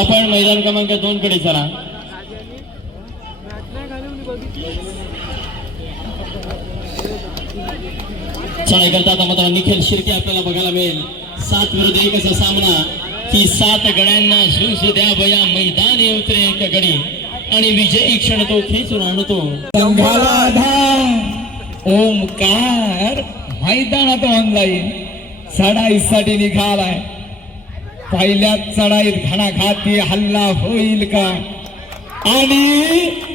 आपण मैदान क्रमांक 2 कडे चला. चढाई करतात मात्र निखिल शिर्के आपल्याला बघायला मिळेल. 7 विरुद्ध 1 असा सामना. की 7 गड्यांना झुंज द्या बया मैदान उतरे एक गडी आणि विजयी क्षण तो खेचून आणतो. संघाला धाम ओमकार मैदानात ऑनलाईन चढाईसाठी निघालाय. पहिल्या चढाईत घणाघाती हल्ला होईल का आणि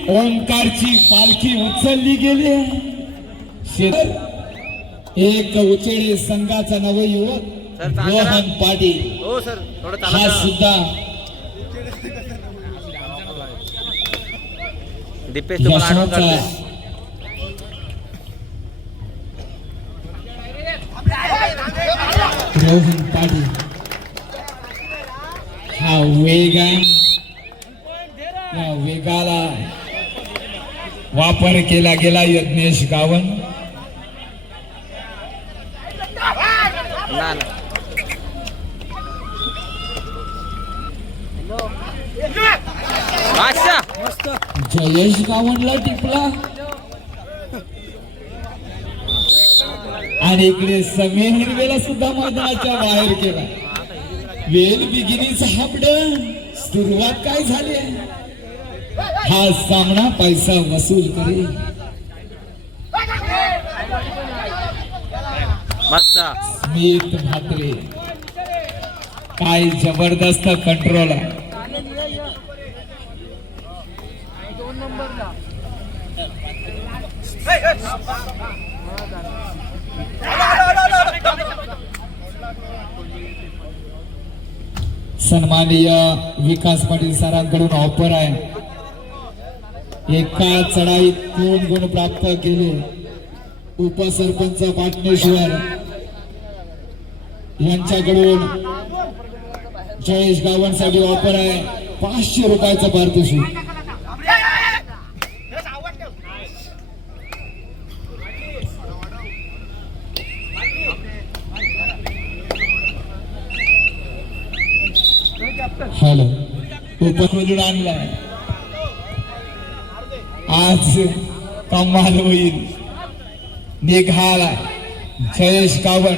ओमकारची पालखी उचलली गेली. एक उचेडे संघाचा नवयुवक रोहन पाटील हा सुद्धा रोहन पाटील हा वेग आहे. या वेगाला वापर केला गेला यज्ञेश गावण. जयेश गावणला टिपला आणि इकडे समीर हिरवेला सुद्धा मैदानाच्या बाहेर केला. वेल बिगिनीच हापड सुरुवात काय झाली. हा सामना पैसा वसूल करेल. स्मित म्हात्रे काय जबरदस्त कंट्रोल आहे. सन्माननीय विकास पाटील सरांकडून ऑफर आहे. एका चढाईत 2 गुण प्राप्त केले. उपसरपंच पाटणेश्वर यांच्याकडून जयेश गावणसाठी ऑफर आहे. 500 रुपयाचं पारितोषिक. हॅलो उपमधून आणलाय. आज कमाल होईल. निघाला जयेश गावण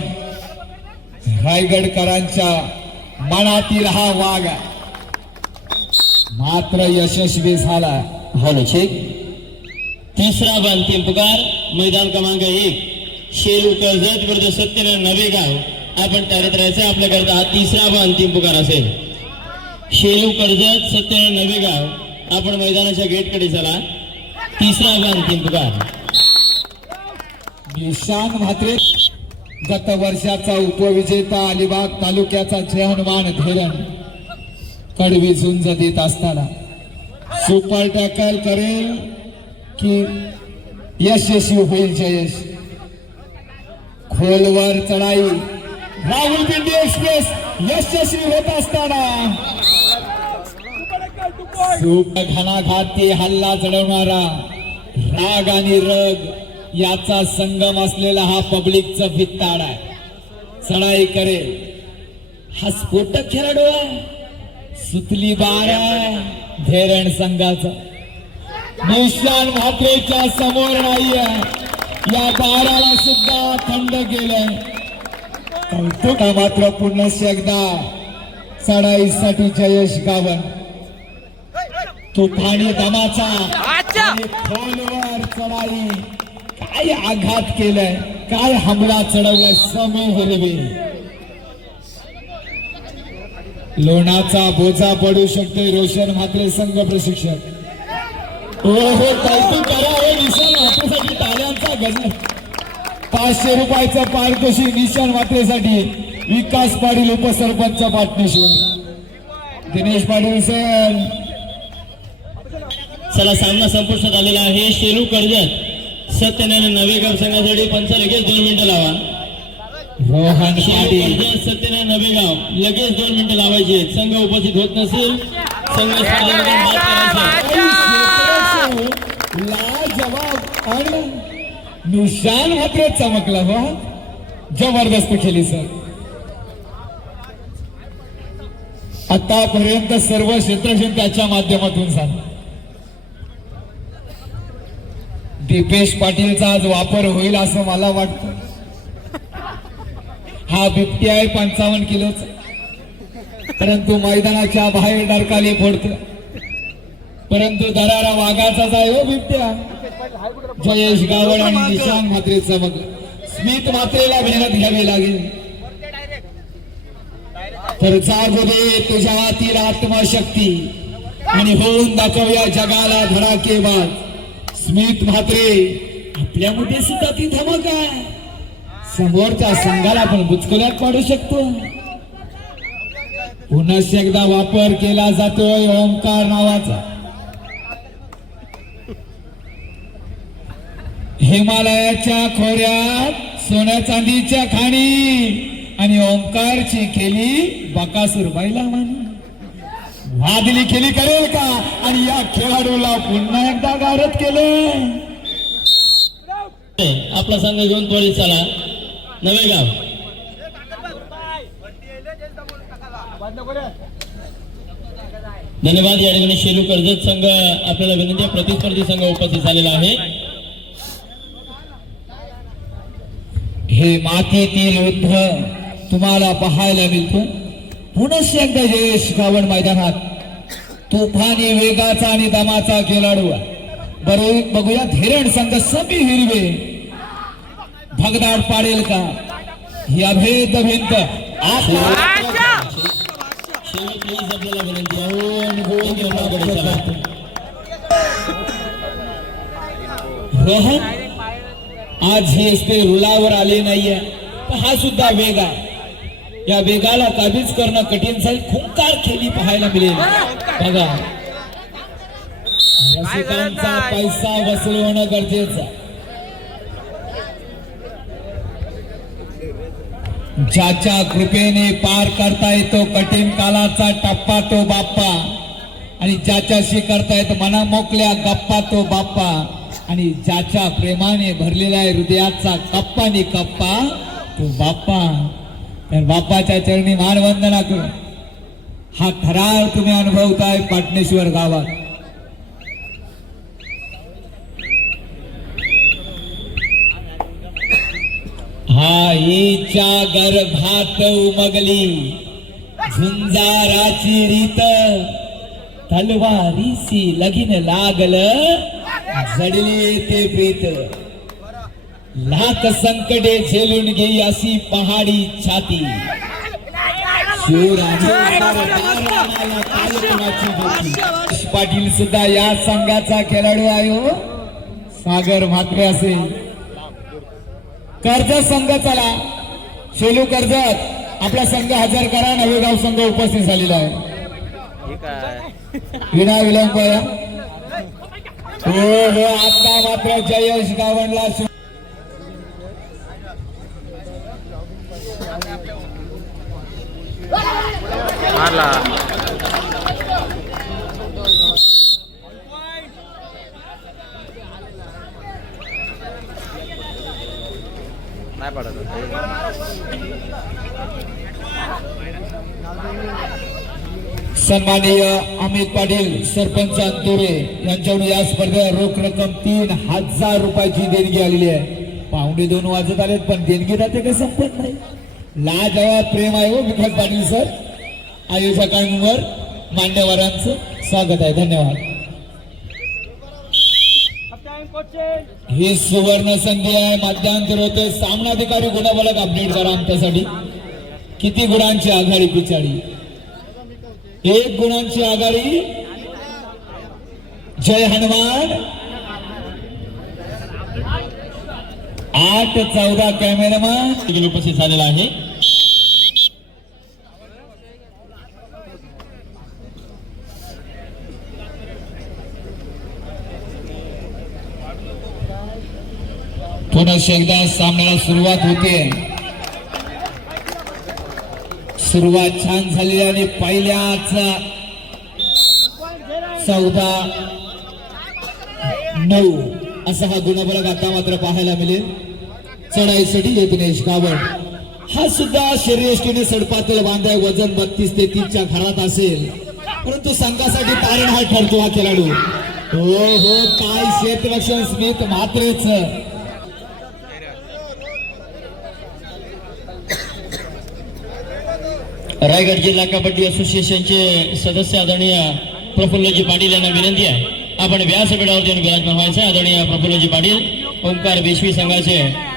रायगडकरांच्या मनातील हा वाघ आहे. मात्र यशस्वी झाला. Hello check. तिसरा व अंतिम पुकार मैदान क्रमांक 1 शेलू कर्जत विरुद्ध सत्यनारायण नवेगाव. आपण तयारीत राहायचं. आपल्याकरता हा तिसरा व अंतिम पुकार असेल. शेलू कर्जत सत्यनारायण नवेगाव. आपण मैदानाच्या गेटकडे चला. तिसरा व अंतिम पुकार. निशान म्हात्रे गत वर्षाचा उपविजेता अलिबाग तालुक्याचा जयहनुमान धीरण कडवी झुंज देत असताना सुपर टॅकल करेल की यशस्वी होईल. जयेश खोलवर चढाई राहुलपिंडी एक्सप्रेस यशस्वी होत असताना घणाघाती हल्ला चढवणारा राग आणि रग याचा संगम असलेला हा पब्लिकचा भित्ताड आहे. चढाई करेल हा स्फोटक खेळाडू आहे. सुतली बार आहे धैरण संघाचा. निशान म्हात्रेच्या समोर नाही आहे. या बाराला सुद्धा थंड केलंय. कौतुक मात्र पुन्हा एकदा चढाईसाठी जयेश गावण तुफानी दमाचा खोलवर चढाई. काय आघात केलाय. काय हमला चढवलाय. समीर हिरवे लोणाचा बोजा पडू शकतोय. रोशन म्हात्रे संघ प्रशिक्षक. ओहो कौतुक करा. निशान म्हात्रेसाठी टाळ्यांचा गजर. 500 रुपयाचं पारितोषिक निशान म्हात्रेसाठी. विकास पाटील उपसरपंच पाटणेश्वर. दिनेश पाटील सर. चला सामना संपुष्टात आलेला आहे. शेलू कर्जत सत्यनारायण नवेगाव संघासाठी पंच लगेच 2 मिनिटं लावा. रोहन पाटील सत्यनारायण नवेगाव लगेच 2 मिनिटं लावायची. संघ उपस्थित होत नसेल संघ लाजवाब आणि निशान मात्र चमकला. हो जबरदस्त खेळी सर. आतापर्यंत सर्व क्षेत्रक्षण त्याच्या माध्यमातून झालं. दीपेश पाटीलचा आज वापर होईल असं मला वाटतं. हा बिबटी आहे 55 किलोचा, परंतु मैदानाच्या बाहेर डरकाली फोडतो. परंतु दरारा वाघाचाच आहे हो बिबट्या. जयेश गावड आणि निशांत म्हात्रेचा मग स्मित म्हात्रेला मेहनत घ्यावी लागेल. तर जागू दे तुझ्या आतील आत्मशक्ती आणि होऊन दाखवूया जगाला धडाकेबाज. स्मित म्हात्रे आपल्यामध्ये सुद्धा ती धमक आहे. समोरच्या संघाला आपण बुचकुल्यात पाडू शकतो. पुन्हा एकदा वापर केला जातोय ओंकार नावाचा. हिमालयाच्या खोऱ्यात सोन्या चांदीच्या खाणी आणि ओंकारची खेळी बकासूर बैला मानी. वादली खेळी करेल का आणि या खेळाडूला पुन्हा एकदा गारद केलं. आपला संघ घेऊन त्वरित चला. नवेगाव धन्यवाद. या ठिकाणी शेलू कर्जत संघ आपल्याला विनंती आहे. प्रतिस्पर्धी संघ उपस्थित झालेला आहे. हे मातीतील युद्ध तुम्हाला पाहायला मिळतं. पुन्हा एकदा जयेश गावड मैदानात तुफानी वेगाचा आणि दमाचा खेळाडू. बरोबर बघूया धीरण संघ समी हिरवे भगदाड पाडेल का ही अभेद भिंत. शेलू प्लीज आपल्याला विनंती आहे. रोहन आज हे असते रुलावर आले नाहीये. हा सुद्धा वेग आहे. या वेगाला काबीज करणं कठीण जाईल. खुंकार खेळी पाहायला मिळेल. बघा रसिकांचा पैसा वसूल होणं गरजेचं. ज्याच्या कृपेने पार करता येतो कठीण कालाचा टप्पा तो बाप्पा आणि ज्याच्याशी करता येतो मना मोकल्या गप्पा तो बाप्पा आणि ज्याच्या प्रेमाने भरलेला आहे हृदयाचा कप्पा नि कप्पा तो बाप्पा. तर बाप्पाच्या चरणी मानवंदना करू. हा थरार तुम्ही अनुभवताय पाटणेश्वर गावात. हा हिच्या गर्भात उमगली झुंजाराची रीत. तलवारीसी लगीन लागलं जडली ते प्रीत. लाख संकटे झेलून घेई अशी पहाडी छाती. पाटील सुद्धा या संघाचा खेळाडू आहे हो. सागर म्हात्रे असेल. कर्जत संघ चला. शेलू कर्जत आपला संघ हजर करा. नवेगाव संघ उपस्थित झालेला आहे. विना विलंब हो हो आता मात्र जयेश गावणला मारला. नाही पडत. सन्माननीय अमित पाटील सरपंच अंतुरे यांच्याकडून या स्पर्धेत रोख रक्कम 3000 रुपयाची देणगी आलेली आहे. 2:15 वाजत आलेत पण देणगी राहते काही संपत नाही. लाजवाब प्रेम आहे हो विकास पाटील सर. आयोजकांवर मान्यवरांचं स्वागत आहे. धन्यवाद. ही सुवर्ण संधी आहे. मध्यांतर होते. सामनाधिकारी गुणाबलक अपडेट करा आमच्यासाठी. किती गुणांची आघाडी पिछाडी. 1 गुणांची आघाडी. जय हनुमान. 8-14 कॅमेरामॅन उपस्थित झालेला आहे. पुन्हा एकदा सामन्याला सुरुवात होते. सुरुवात छान झाली आणि पहिल्याच 14-9 असा हा गुणफलक आता मात्र पाहायला मिळेल. चढाईसाठी दिनेश गावड हा सुद्धा शरीरयष्टीने सडपातळ बांधाय वजन 32 ते 30च्या घरात असेल, परंतु संघासाठी तारणहार ठरतो हा खेळाडू. हो हो, काय क्षेत्ररक्षण स्मित म्हात्रेच. रायगड जिल्हा कबड्डी असोसिएशनचे सदस्य आदरणीय प्रफुल्लजी पाटील यांना विनंती आहे, आपण व्यासपीठावरती येऊन विराजमान व्हायचं. आदरणीय प्रफुल्लजी पाटील, ओंकार बेशवी संघाचे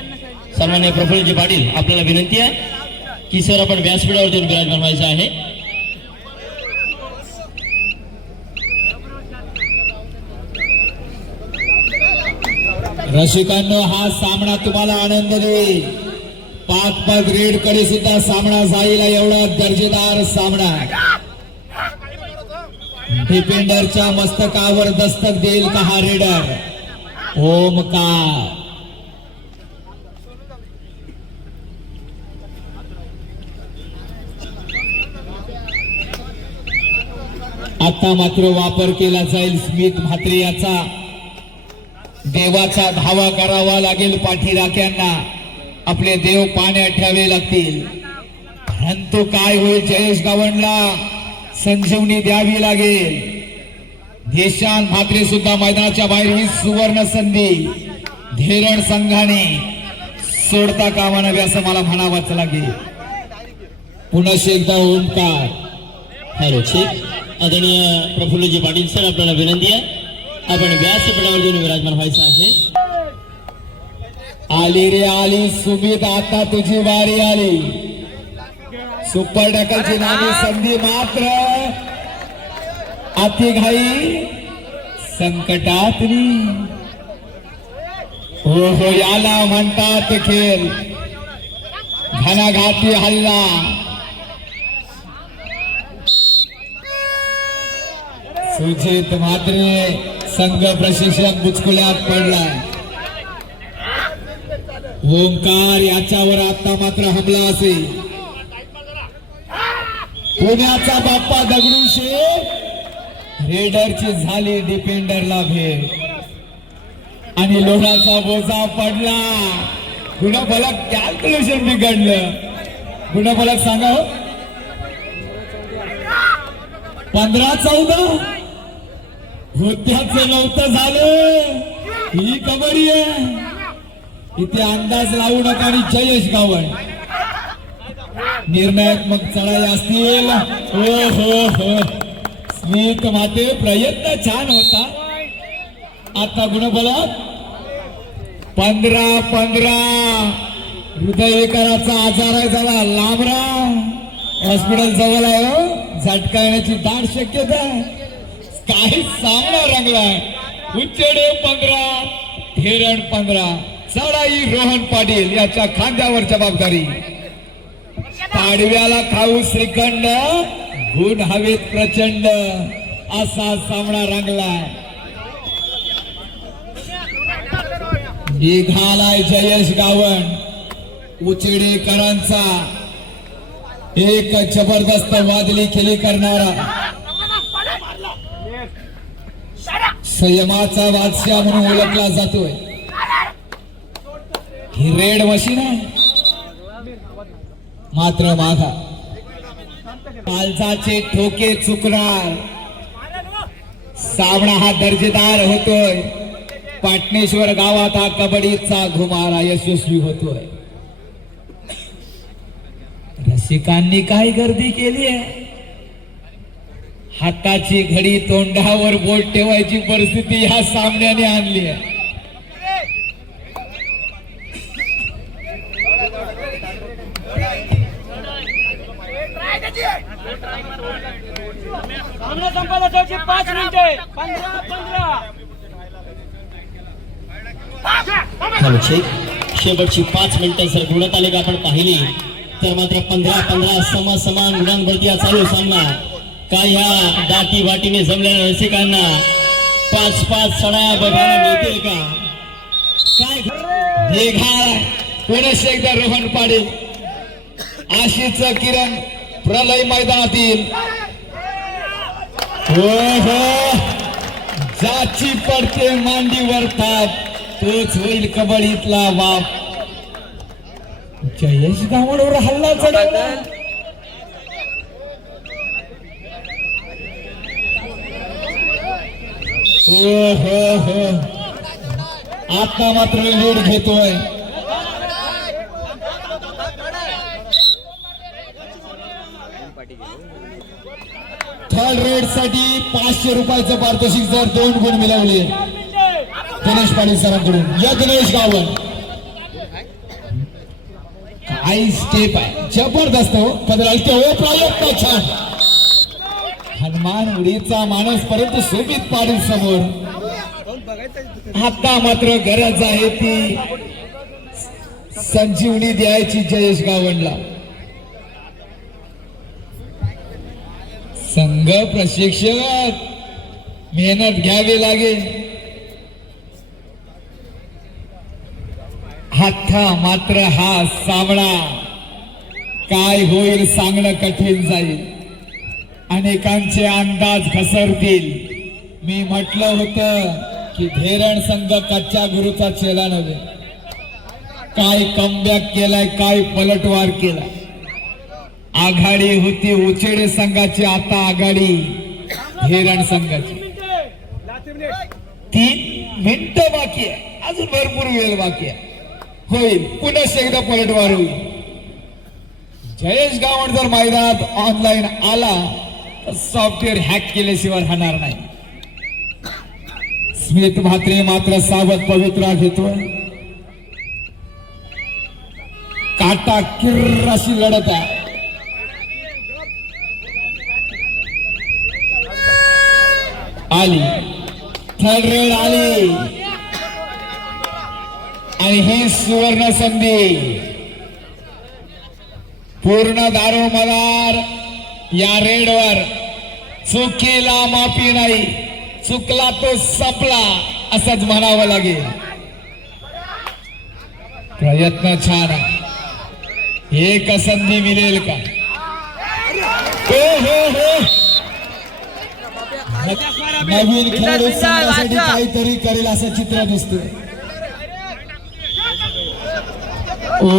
सन्माननीय प्रफुल्लजी पाटील, आपल्याला विनंती आहे की सर आपण व्यासपीठावरती येऊन विराजमान व्हायचं आहे. रसिकांनो, हा सामना तुम्हाला आनंद देईल. पाक रेड कडे सुद्धा सामना जाईल, एवढा दर्जेदार सामना. डिफेंडरच्या मस्तकावर दस्तक देईल का हा रेडर? ओमकार. आता मात्र वापर केला जाईल स्मित म्हात्रे याचा. देवाचा धावा करावा लागेल पाठीराख्यांना, आपले देव पाण्यात ठेवावे लागतील. परंतु काय होईल, जयेश गावणला संजीवनी द्यावी लागेल. देशांत म्हात्रे सुद्धा मैदानाच्या बाहेर, ही सुवर्ण संधी धेरण संघाने सोडता कामा नये असं मला म्हणावंच लागेल. पुन्हा एकदा ओंकार. हॅलो ठीक. आदरणीय प्रफुल्लजी पाटील सर, आपल्याला विनंती आहे, आपण व्यासपीठावर येऊन विराजमान व्हायचं आहे. आली रे आली सुमित, आता तुझी वारी आली. सुपर डकलची नामी संधी मात्र अतिघाई संकटातली. हो हो, याला म्हणतात खेळ. घणाघाती हल्ला. सुजित म्हात्रे संघ प्रशिक्षक बुचकुल्यात पडला. ओंकार याच्यावर आता मात्र हमला असेल. पुण्याचा बाप्पा दगडूशेठ, रेडरची झाली डिफेंडरला भेट आणि लोहाचा बोजा पडला. गुणफलक कॅल्क्युलेशन बिघडलं. गुणफलक सांगा. 15-14 होत्याचं नव्हतं झालं. ही कबड्डी आहे, इथे अंदाज लावू नका. आणि जयेश गावण निर्णायक मग चढाई असतील. हो हो हो, स्मित माते प्रयत्न छान होता. आता गुणफलक 15-15. हृदयविकाराचा आजार आहे, झाला लांबराव हॉस्पिटल जवळ आहे. झटका येण्याची दाट शक्यता आहे. काही सामना रंगलाय. उच्चडे 15, धेरण 15. चढाई रोहन पाटील याच्या खांद्यावर जबाबदारी. पाडव्याला खाऊ श्रीखंड, गुण हवेत प्रचंड, असा सामना रंगलाय. निघालाय जयेश गावण. उचेडेकरांचा एक जबरदस्त वादली खेळी करणारा, संयमाचा बादशाह म्हणून ओळखला जातोय. ही रेड मशीन आहे, मात्र माघा कालचाचे ठोके चुकणार. सामना हा दर्जेदार होतोय. पाटणेश्वर गावात हा कबड्डीचा घुमारा यशस्वी होतोय. रसिकांनी काय गर्दी केली आहे. हाताची घडी तोंडावर बोट ठेवायची परिस्थिती ह्या सामन्याने आणली आहे. सामना संपायला शेवटची 5 मिनिटे. 15-15. शेवटची 5 मिनिटं जर गुणत आले का आपण पाहिली तर मात्र 15-15 समान गुणांवरती हा चालू सामना. काय ह्या दाटी वाटीने जमलेल्या रसिकांना 5-5 सड्या बघायला मिळतील का? काय निघाला पुन्हा एकदा रोहन पाटील. आशीच किरण प्रलय मैदानातील. हो हो, जाची पडते मांडीवर थाप, तोच होईल कबड्डीतला बाप. जयेश गावडवर हल्ला चढवला. हो आता मात्र लीड घेतोय. थर्ड रेड साठी 500 रुपयाचं पारितोषिक जर 2 गुण मिळवले गणेश पाटील सरांकडून. या गणेश गावड काय स्टेप आहे जबरदस्त. हो कदरालते हो प्रयत्न छान. हनुमान उडीचा माणूस परंतु सोबत पाटील समोर. आता मात्र गरज आहे ती संजीवनी द्यायची जयेश गावंडला. संघ प्रशिक्षक मेहनत घ्यावी लागेल. आता मात्र हा सामना काय होईल सांगणं कठीण जाईल. अनेकांचे अंदाज घसरतील. मी म्हटलं होतं की धेरण संघ कच्च्या गुरुचा चेला नव्हे. काय कमबॅक केलाय, काय पलटवार केला. आघाडी होती उचेडे संघाची, आता आघाडी धेरण संघाची. 3 मिनिटं बाकी आहे, अजून भरपूर वेळ बाकी आहे. होईल पुन्हा एकदा पलटवार होईल. जयेश गावड जर मैदानात ऑनलाईन आला तर सॉफ्टवेअर हॅक केल्याशिवाय राहणार नाही. स्मित म्हात्रे मात्र सावध पवित्रा घेतोय. काटा किर्र अशी लढत आहे. आली थर्ड रेड आली आणि ही सुवर्ण संधी. पूर्ण दारोमदार या रेडवर. चुकीला माफी नाही, चुकला तो संपला असंच म्हणावं लागेल. प्रयत्न छान आहे. एक संधी मिळेल का? हो नवीन खेळाडू संघासाठी काहीतरी करेल असं चित्र दिसतंय. हो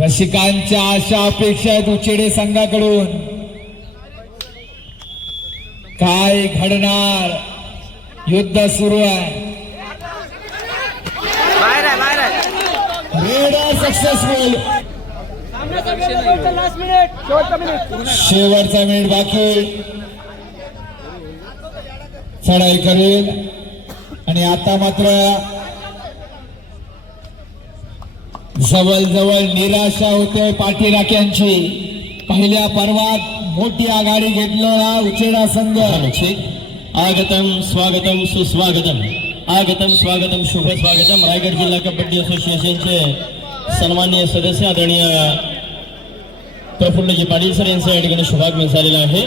रसिकांच्या आशा अपेक्षा आहेत उचेडे संघाकडून. काय घडणार? युद्ध सुरू आहे. बाहेर आहे. Red successful. लास्ट मिनिट, शेवटचा मिनिट. शेवटचा मिनिट बाकी. चढाई करेल आणि आता मात्र जवळ निराशा होते पाठीराख्यांची. पहिल्या पर्वात मोठी आघाडी घेतलेला उचेडा संघ. आगतम स्वागतम सुस्वागतम. आगतम स्वागतम शुभ स्वागतम. रायगड जिल्हा कबड्डी असोसिएशनचे सन्माननीय सदस्य आदरणीय प्रफुल्लजी पाटील सर यांचा या ठिकाणी शुभागमन झालेला आहे.